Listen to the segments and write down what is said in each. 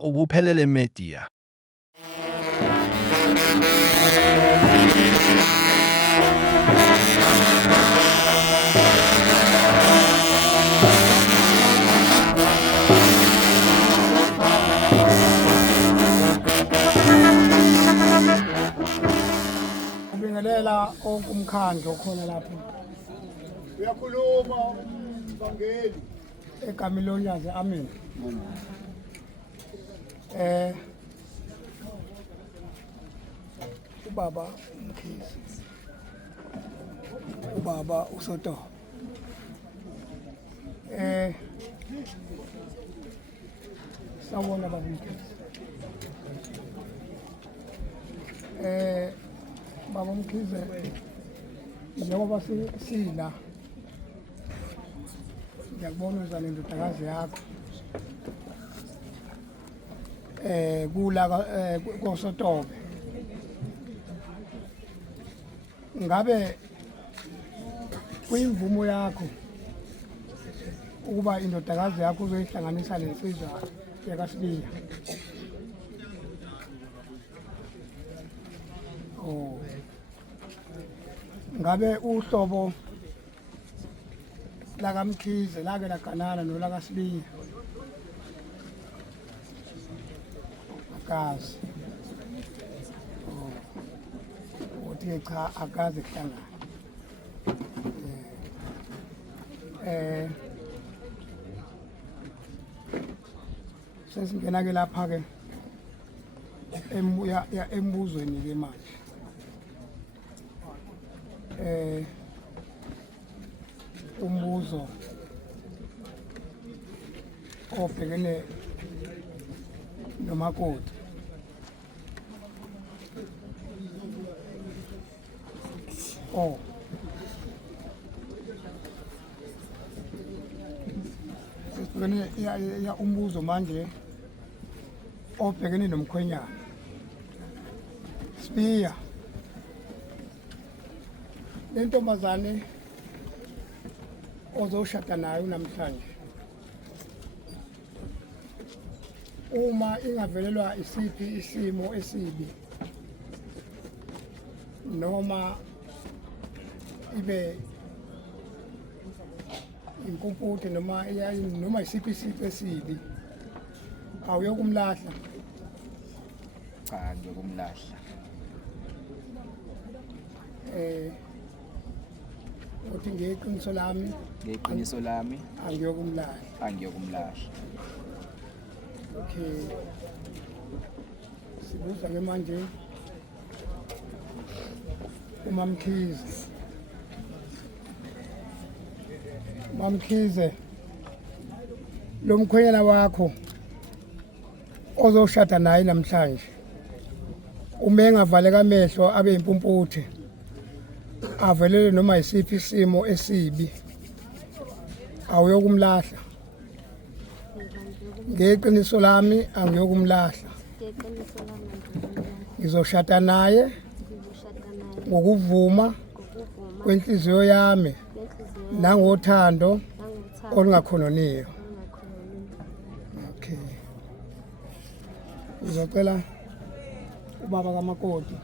ubuphelele media. Ngibingelela umkhandlo okhona lapho. Uyakhuluma Mbangeli. Egameni loNyazi, amen. Ubaba Mkhize. Ubaba uSoto. Sawubona baba Mkhize. Baba Mkhize, njengoba sila ngiyakubona uza nendodakazi yakho kula koSotobe. Ngabe kuyimvumo yakho ukuba indodakazi yakho uzoyihlanganisa nensizwa yakaSibiya? Oh. Ngabe uhlobo lakaMkhize lake laganana nolakaSibiya? Akazi. Oh. Uthi cha akazi kuhlangana. Sesingena ke lapha ke embuzweni ke manje. Umbuzo obhekene nomakoti. Oh. Sesibhekene ya umbuzo manje obhekene nomkhwenyana. Sibiya. Lentombazane ozoshada nayo namhlanje, uma ingavelelwa isiphi isimo esibi noma ibe inkumputhe noma isiphi isiphi esibi, awuyokumlahla? Cha, ngiyokumlahla. Uthi ngeqiniso lami, Ngeqiniso lami angiyokumlahla. angiyokumlahla. Okay. Sibuza ke manje uMamkhize. Mamkhize, lo mkhwenyana wakho ozoshada naye namhlanje, uma engavaleka amehlo abe impumputhe, avelele noma isiphi isimo esibi, awuyokumlahla? Ngeqiniso lami angiyokumlahla. Ngizoshada naye ngokuvuma kwenhliziyo yami nangothando olungakhononiyo. Okay. Ngizocela ubaba kamakoti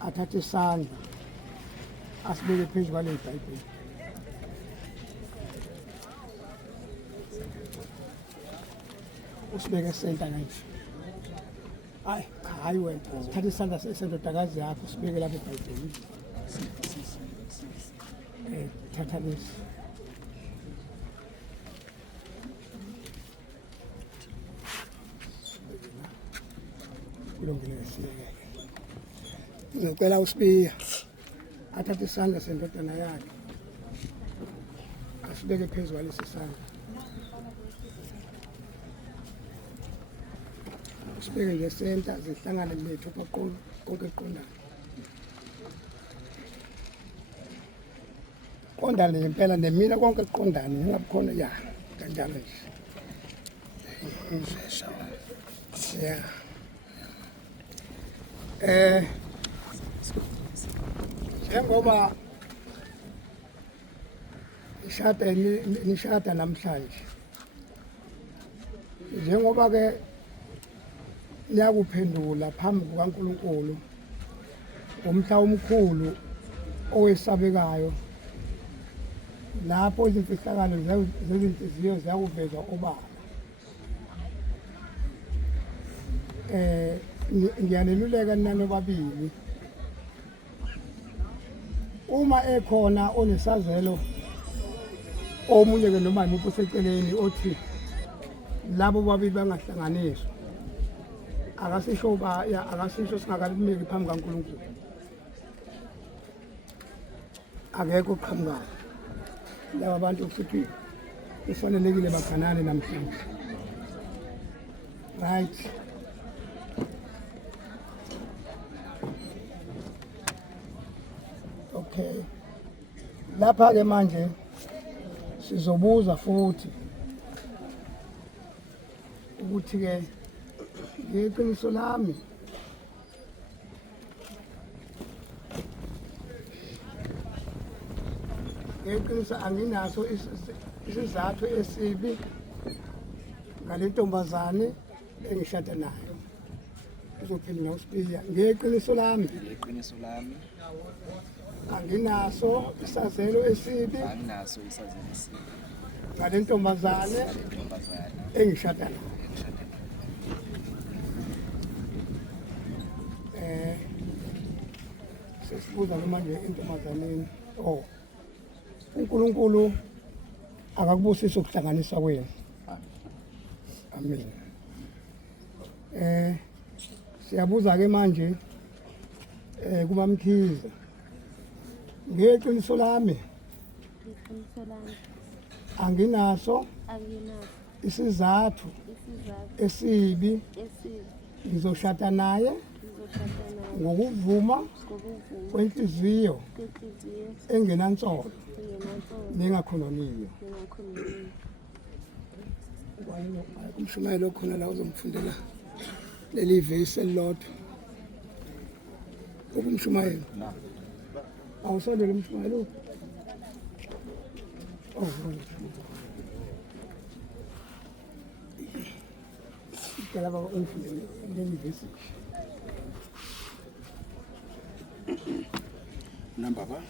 athathe isandla asibeke phezu kwale Bhayibheli. Usibeke senta kanje. Hayi wena, thatha isandla sendodakazi yakho sibeke lapha eBhayibhelini. Thatha lesi. Kulungile siyeke. Ngicela uSibiya athathe isandla sendodana yakhe asibeke phezu kwalesi sandla. Sibeke nje senta zihlangane lethu konke kuqondana. Qondane impela nemina konke kuqondane, ingabukhona ya kanjalo nje. Yeah. Njengoba nishada namhlanje, njengoba ke niyakuphendula phambi kukaNkulunkulu umhla omkhulu owesabekayo lapho izimfihlakalo zezinhliziyo ziyakuvezwa obala. Ngiyaneluleka nani babili, uma ekhona onesazelo omunye ke noma imuphi oseceleni othi labo babili bangahlanganiswa, akasisho singakalumeki phambi kaNkulunkulu, akekho oqhamukayo. Laba bantu futhi kufanelekile baganane namhlanje, right? Okay, lapha ke manje sizobuza futhi ukuthi ke ngeqiniso lami ngeqiniso anginaso isizathu esibi ngale ntombazane engishada nayo. Uzophendula uSibiya. Ngeqiniso lami Ngeqiniso lami anginaso isazelo esibi anginaso isazelo esibi ngale ntombazane ntombazane engishada nayo. engishada nayo. Sesibuza manje entombazaneni, uNkulunkulu akakubusise ukuhlanganisa kwenu. Amen. Siyabuza ke manje kubaMkhize, ngeqiniso lami anginaso isizathu esibi ngizoshada naye ngokuvuma kwenhliziyo engenansolo nengakhononiyo. Umshumayelo khona la uzomfundela leli vesi elilodwa. Umshumayelo awusondele umshumayelo. Ngicela baba ungifundele leli vesi. Number ba?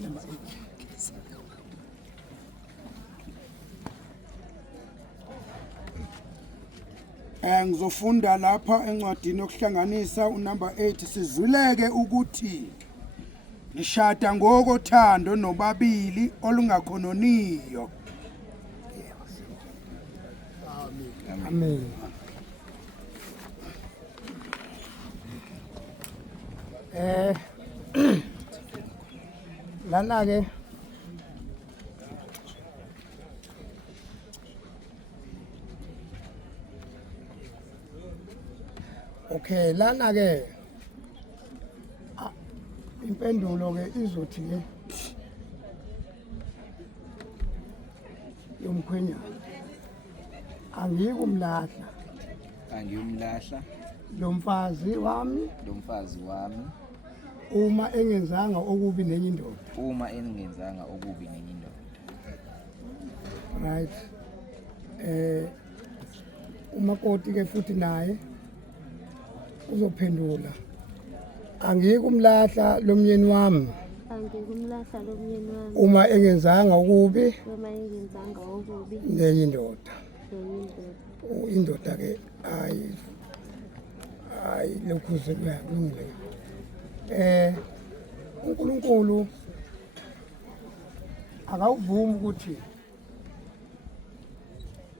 Number 8. Ngizofunda lapha encwadini yokuhlanganisa unumber 8, sizuleke ukuthi nishada ngokothando nobabili olungakhononiyo. Amen. Lana ke okay, lana ke impendulo ke izothi ke yomkhwenyana angikumlahla Angiyumlahla lo mfazi wami lo mfazi wami uma engenzanga okubi nenye indoda. uma engenzanga okubi nenye indoda. Right. Umakoti ke futhi naye uzophendula, angikumlahla lomyeni wami Angikumlahla lomyeni wami uma engenzanga okubi uma engenzanga okubi nenye indoda. nenye indoda. Indoda ke hayi lokhu kulungile. uNkulunkulu akawuvumi ukuthi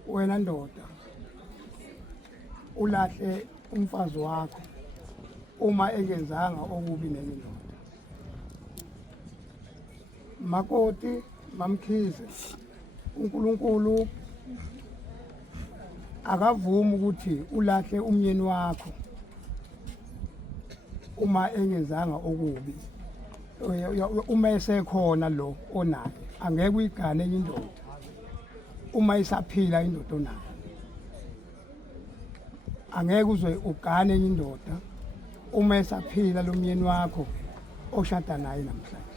wena ndoda ulahle umfazi wakho uma engenzanga okubi nenye indoda. Makoti Mamkhize, uNkulunkulu akavumi ukuthi ulahle umyeni wakho uma engenzanga okubi. Uma esekhona lo onayo angeke uyigane enye indoda uma isaphila indoda onayo. Angeke uzwe ugane enye indoda uma esaphila lo myeni wakho oshada naye namhlanje.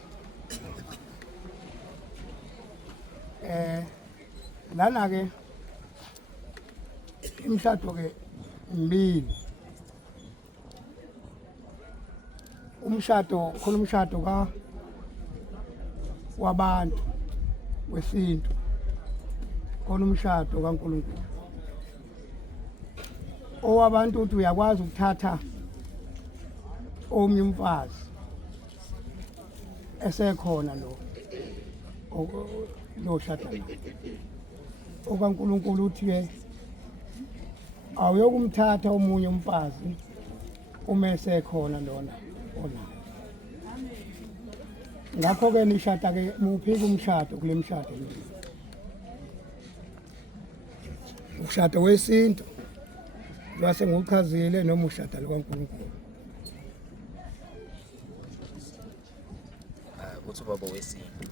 Lana ke imshado ke mbili. Umshado khona umshado wabantu wesintu, khona umshado kaNkulunkulu. Owabantu uthi uyakwazi ukuthatha omnye umfazi esekhona lo shada naye. OkaNkulunkulu uthi ke awuyokumthatha omunye umfazi uma esekhona lona onayo. Ngakho ke nishada ke muphike umshado kule mshado le. Umshado wesintu lwase nguchazile noma ushada likaNkulunkulu. Uthi ubaba wesintu.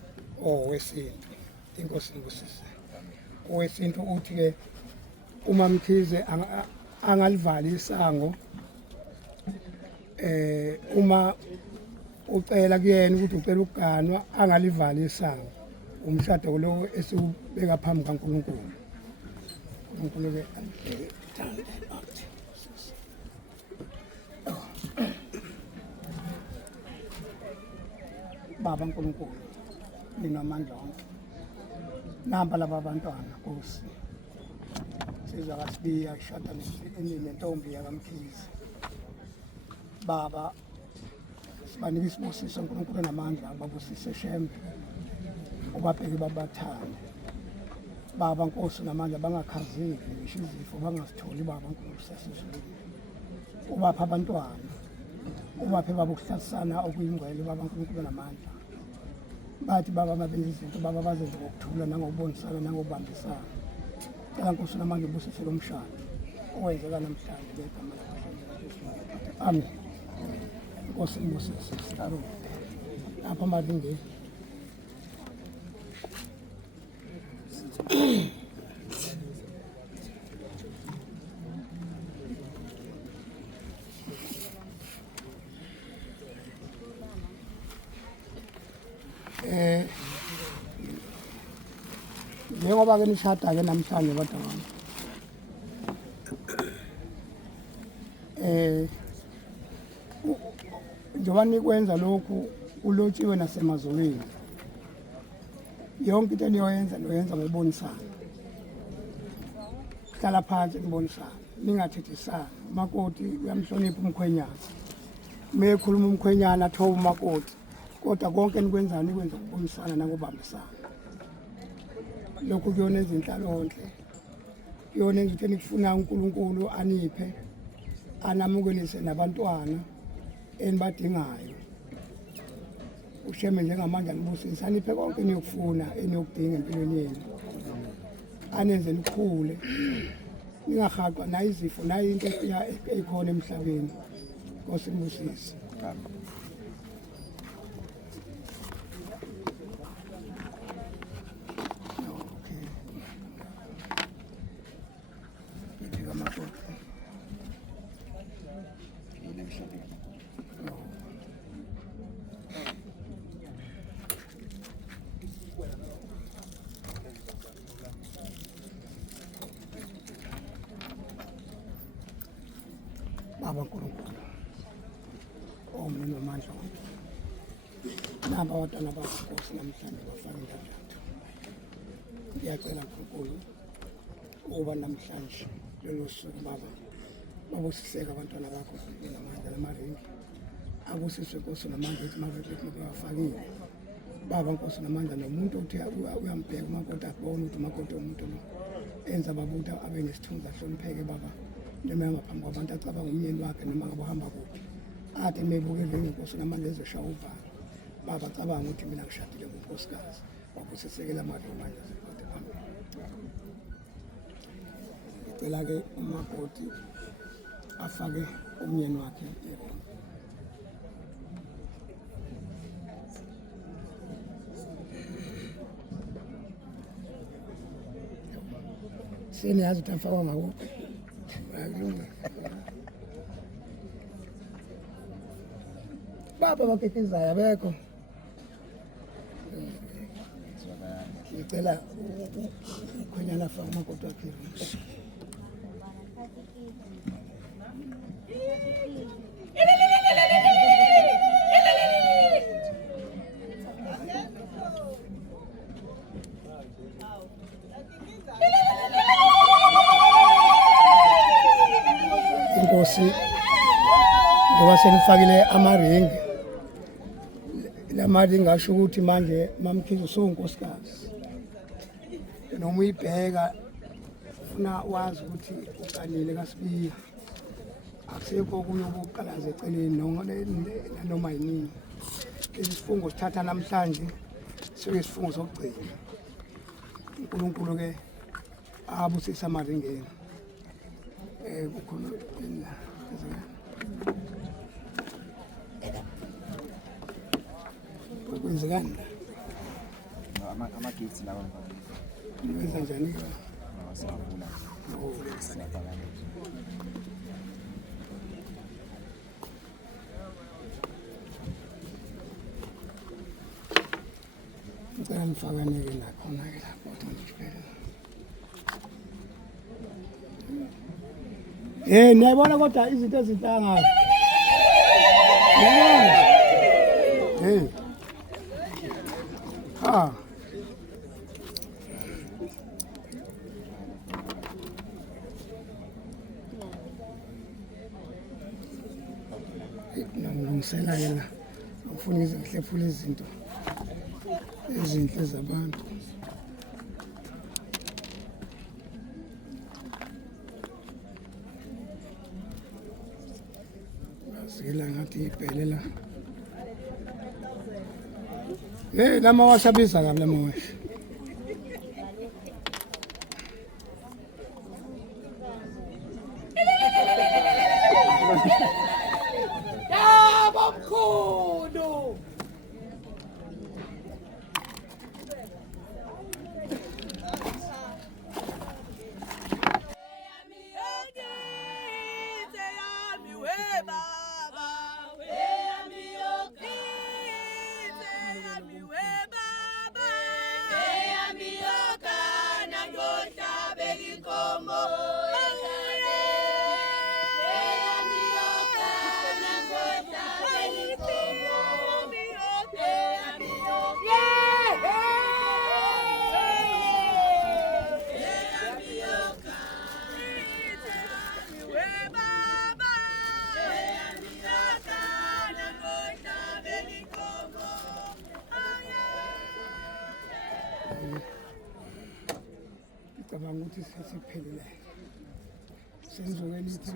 Wesintu. Inkosi ngusise. Owesintu uthi ke uma Mkhize angalivali isango uma ucela kuyena ukuthi ucela ukuganwa angalivali isango. Umshado lo esiubeka phambi kaNkulunkulu. uNkulunkulu ke Baba uNkulunkulu ninamandla onke. Namba laba bantwana Nkosi. Siza kasibiya kushada nentombi yakaMkhize. Baba sibanika isibusiso uNkulunkulu namandla babusise Shembe. Ubabheke babathande. Baba Nkosi namandla bangakhazeki ngisho izifo bangasitholi baba uNkulunkulu sesizulile. Ubapha abantwana. Ubaphe baba ukuhlasana okuyingcwele baba uNkulunkulu namandla. Bathi baba mabenza izinto baba bazenze ngokuthula nangokubonisana nangokubambisana. Cela Nkosi namandla ubusise lo mshado owenzeka namhlanje ngegama likaJesu. Amen. Nkosi ngibusise sitaro. Apha madinge. Njengoba ke nishada ke namhlanje kodwa njengoba nikwenza lokhu ulotshiwe nasemazulwini. Yonke into eniyoyenza noyenza ngokubonisana. Hlala phansi nibonisana, ningathethisana. Umakoti uyamhlonipha umkhwenyana. Mekhuluma umkhwenyana athoba umakoti. Kodwa konke nikwenzayo nikwenza ngokubonisana nangokubambisana. Lokhu kuyona izinhlalonhle. Kuyona into enikufuna uNkulunkulu aniphe, anamukelise nabantwana enibadingayo. Usheme njengamandla nibusisa aniphe konke eniyokufuna eniyokudinga empilweni yenu. Anenze nikhule. Ningahaqwa nayo izifo nayo into ekhona emhlabeni. Nkosi ngibusise. Baba uNkulunkulu omnini wamandla wonke. Naba abantwana bakho Nkosi namhlanje bafaka indandatho. Ngiyacela uNkulunkulu ukuba namhlanje lelo suku baba babusiseke abantwana bakho namandla lamaringi. Abusiswe Nkosi namandla ukuthi mabebeke bafakile. Baba Nkosi namandla nomuntu uthi uyambheka umakoti abone ukuthi umakoti umuntu lo enza babuta abe nesithunzi ahlonipheke baba. Noma ngaphambi kwabantu acabanga umyeni wakhe noma ngabe uhamba kuphi. Athi mebuke vele Nkosi namandla ezoshaya uvalo. Baba cabanga ukuthi mina ngishadile ngonkosikazi. Wabusisekela manje manje siphothe phambili. Ngicela ke umakoti afake umyeni wakhe erengi. Seniyazi ukuthi afakwa ngakuphi. Baba bakekezayo abekho. Ngicela ukhwenyana afake umakoti wakhe. basi njengoba senifakile amaringi la maringi asho ukuthi manje mamkhize usunkosikazi noma uyibheka ufuna wazi ukuthi uqalile kaSibiya akusekho okunye okuqalaza eceleni noma yini lesi sifungo sithatha namhlanje sibe isifungo sokugcina uNkulunkulu ke abusisa amaringeni kukhona kwenzekani Ama-gifts lawa wenza njani siyavula siyafaka ngicela nifakaneke nakhona-ke lapho niyayibona kodwa izinto ezintangayo ngilungisela-ke la ngifuna ngihlephule izinto ezinhle zabantu ngazila ngathi ibhelela lamawasha abiza kabi lamawasha ngicabanga ukuthi sesiphelile senzoke lithi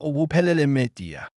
Ubuphelele media.